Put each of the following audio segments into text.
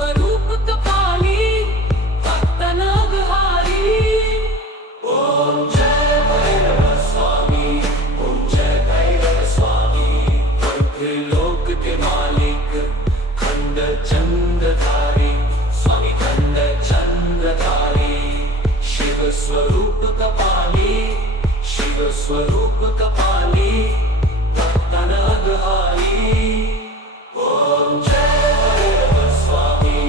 स्वरूप कपाली भक्त नागहारी। ओम जय भैरव स्वामी, ओम जय भैरव स्वामी। त्रिलोक के मालिक खंड चंद्रधारी, स्वामी खंड चंद्रधारी। शिव स्वरूप कपाली, शिव स्वरूप कपाली भक्त नागहारी। ओम जय भैरव स्वामी,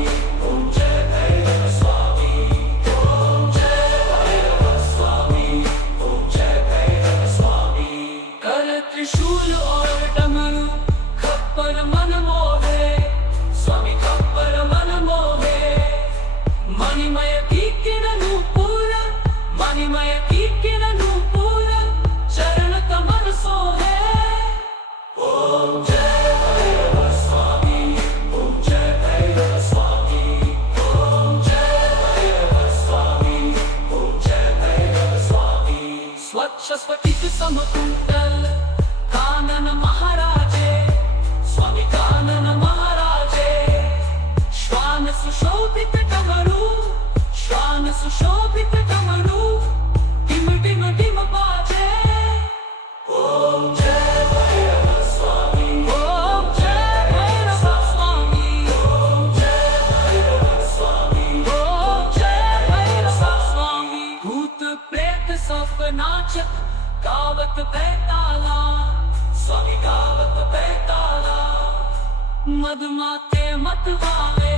ओम जय भैरव स्वामी। ओम जय भैरव स्वामी, ओम जय भैरव स्वामी। कर त्रिशूल और डमरू खप्पर मन मोहे, स्वामी खप्पर मन मोहे। मणिमय कीर्तिन नूपुर, मणिमय कीर्तिन नूपुर, चरण कमल सोहे। ओम जय भैरव स्वामी, ओम जय भैरव स्वामी। ओम जय भैरव स्वामी, ओम जय भैरव स्वामी। स्वच्छ स्फटिक समकुंडल कानन महाराजे, स्वामी कानन महाराजे। श्वान सुशोभित डमरू, श्वान सुशोभित डमरू, टिम टिम टिम बाजे। ओम जय भैरव स्वामी, ओम जय भैरव स्वामी। ओम जय भैरव स्वामी, ओम जय भैरव स्वामी। भूत प्रेत सब नाचत गावत बैताला, स्वामी गावत बैताला। मद माते मतवाले